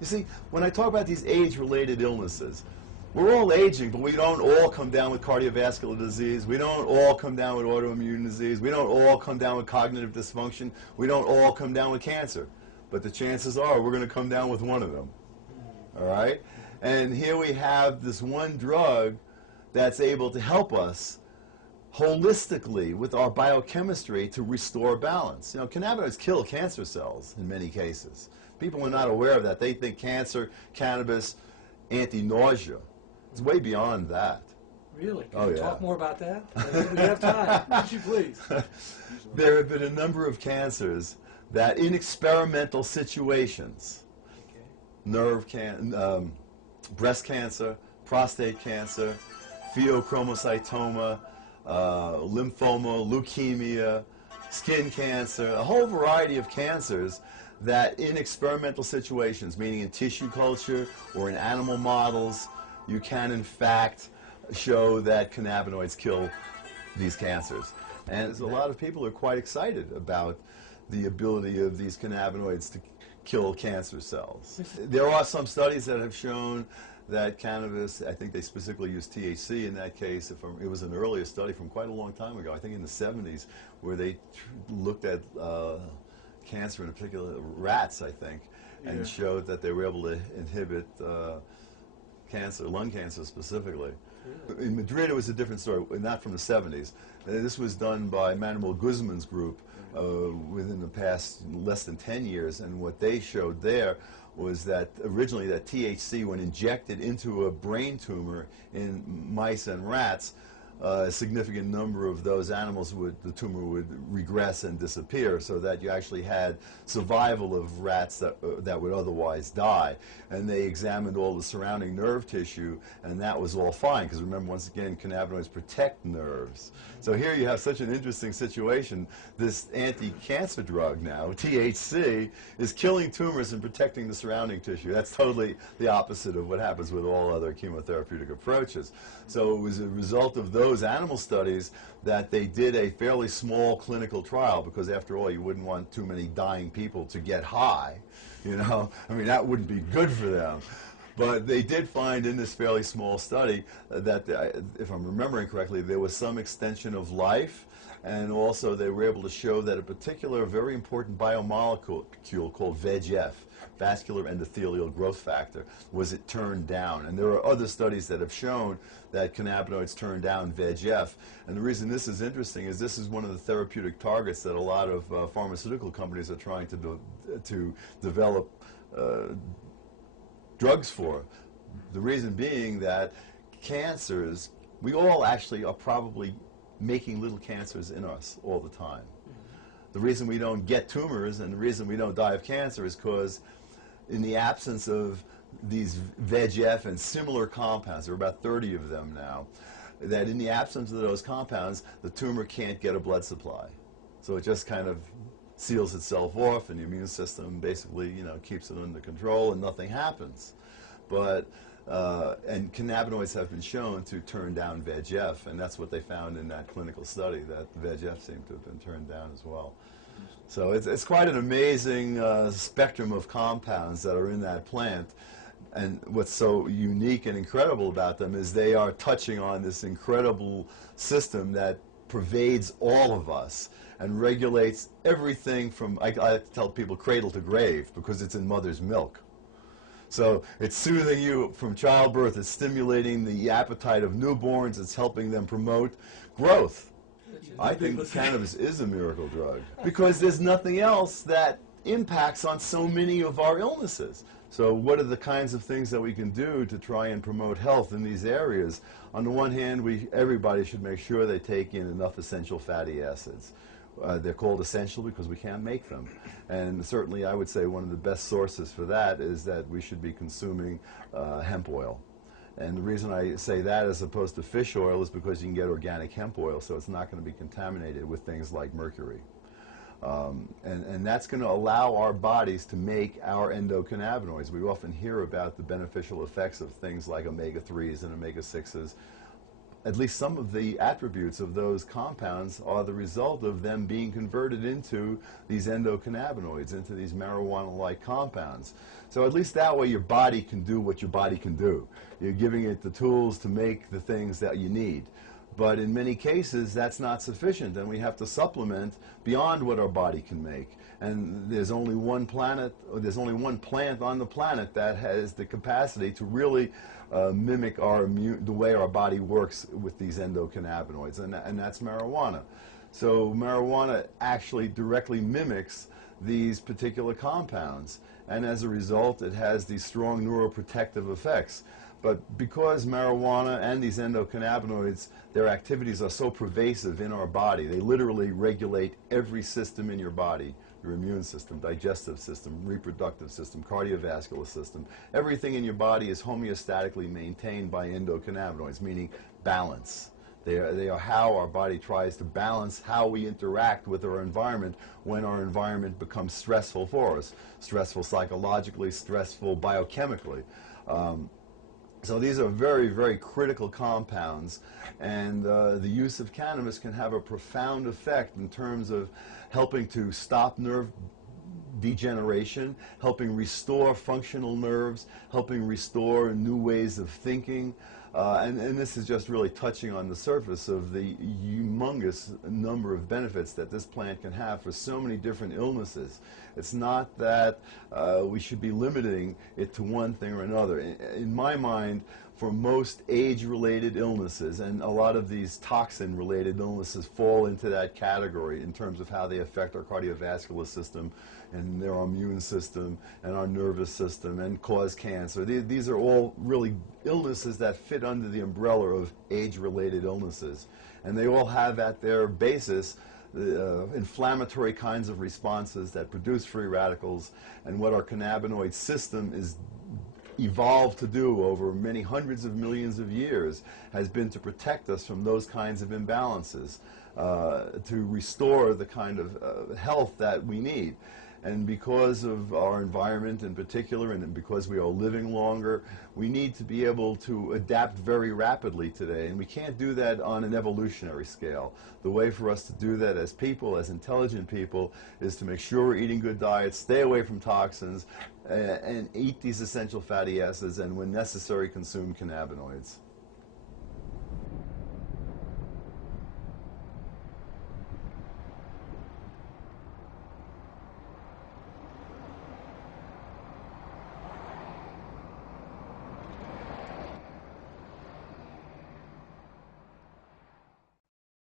You see, when I talk about these age-related illnesses, we're all aging, but we don't all come down with cardiovascular disease. We don't all come down with autoimmune disease. We don't all come down with cognitive dysfunction. We don't all come down with cancer. But the chances are we're going to come down with one of them. All right? And here we have this one drug that's able to help us holistically with our biochemistry to restore balance. You know, cannabinoids kill cancer cells in many cases. People are not aware of that. They think cancer, cannabis, anti-nausea. It's way beyond that. Really? Can you talk more about that? We have time. Would you please? There have been a number of cancers that in experimental situations, breast cancer, prostate cancer, pheochromocytoma, lymphoma, leukemia, skin cancer, a whole variety of cancers that in experimental situations, meaning in tissue culture or in animal models, you can in fact show that cannabinoids kill these cancers. And a lot of people are quite excited about the ability of these cannabinoids to kill cancer cells. There are some studies that have shown that cannabis, I think they specifically used THC in that case. It was an earlier study from quite a long time ago, I think in the 70s, where they looked at cancer, in particular rats, I think, and showed that they were able to inhibit cancer, lung cancer specifically. Really? In Madrid, it was a different story, not from the 70s. This was done by Manuel Guzman's group within the past less than 10 years, and what they showed there was that originally that THC, when injected into a brain tumor in mice and rats, a significant number of those animals the tumor would regress and disappear, so that you actually had survival of rats that would otherwise die. And they examined all the surrounding nerve tissue, and that was all fine, because remember, once again, cannabinoids protect nerves. So here you have such an interesting situation. This anti-cancer drug now, THC, is killing tumors and protecting the surrounding tissue. That's totally the opposite of what happens with all other chemotherapeutic approaches. So it was a result of those animal studies that they did a fairly small clinical trial, because after all, you wouldn't want too many dying people to get high, you know. I mean, that wouldn't be good for them. But they did find in this fairly small study that, if I'm remembering correctly, there was some extension of life, and also they were able to show that a particular very important biomolecule called VEGF, vascular endothelial growth factor, was it turned down. And there are other studies that have shown that cannabinoids turn down VEGF. And the reason this is interesting is this is one of the therapeutic targets that a lot of pharmaceutical companies are trying to develop drugs for. The reason being that cancers, we all actually are probably making little cancers in us all the time. The reason we don't get tumors and the reason we don't die of cancer is because in the absence of these VEGF and similar compounds, there are about 30 of them now, that in the absence of those compounds, the tumor can't get a blood supply. So it just kind of seals itself off, and the immune system basically, you know, keeps it under control, and nothing happens. But and cannabinoids have been shown to turn down VEGF, and that's what they found in that clinical study, that VEGF seemed to have been turned down as well. So it's quite an amazing spectrum of compounds that are in that plant. And what's so unique and incredible about them is they are touching on this incredible system that pervades all of us and regulates everything from, I like to tell people, cradle to grave, because it's in mother's milk. So it's soothing you from childbirth, it's stimulating the appetite of newborns, it's helping them promote growth. I think cannabis is a miracle drug, because there's nothing else that impacts on so many of our illnesses. So what are the kinds of things that we can do to try and promote health in these areas? On the one hand, everybody should make sure they take in enough essential fatty acids. They're called essential because we can't make them. And certainly I would say one of the best sources for that is that we should be consuming hemp oil. And the reason I say that as opposed to fish oil is because you can get organic hemp oil, so it's not going to be contaminated with things like mercury. And that's going to allow our bodies to make our endocannabinoids. We often hear about the beneficial effects of things like omega-3s and omega-6s at least some of the attributes of those compounds are the result of them being converted into these endocannabinoids, into these marijuana-like compounds. So at least that way your body can do what your body can do. You're giving it the tools to make the things that you need. But in many cases, that's not sufficient, and we have to supplement beyond what our body can make. And there's only one planet, or there's only one plant on the planet that has the capacity to really mimic the way our body works with these endocannabinoids, and that's marijuana. So marijuana actually directly mimics these particular compounds, and as a result, it has these strong neuroprotective effects. But because marijuana and these endocannabinoids, their activities are so pervasive in our body, they literally regulate every system in your body. Your immune system, digestive system, reproductive system, cardiovascular system. Everything in your body is homeostatically maintained by endocannabinoids, meaning balance. They are how our body tries to balance how we interact with our environment when our environment becomes stressful for us. Stressful psychologically, stressful biochemically. So these are very, very critical compounds, and the use of cannabis can have a profound effect in terms of helping to stop nerve degeneration, helping restore functional nerves, helping restore new ways of thinking. And this is just really touching on the surface of the humongous number of benefits that this plant can have for so many different illnesses. It's not that we should be limiting it to one thing or another. In my mind, for most age-related illnesses, and a lot of these toxin-related illnesses fall into that category in terms of how they affect our cardiovascular system and our immune system and our nervous system and cause cancer. These are all really illnesses that fit under the umbrella of age-related illnesses. And they all have at their basis inflammatory kinds of responses that produce free radicals, and what our cannabinoid system is evolved to do over many hundreds of millions of years has been to protect us from those kinds of imbalances, to restore the kind of health that we need. And because of our environment in particular, and because we are living longer, we need to be able to adapt very rapidly today. And we can't do that on an evolutionary scale. The way for us to do that as people, as intelligent people, is to make sure we're eating good diets, stay away from toxins, and eat these essential fatty acids, and when necessary, consume cannabinoids.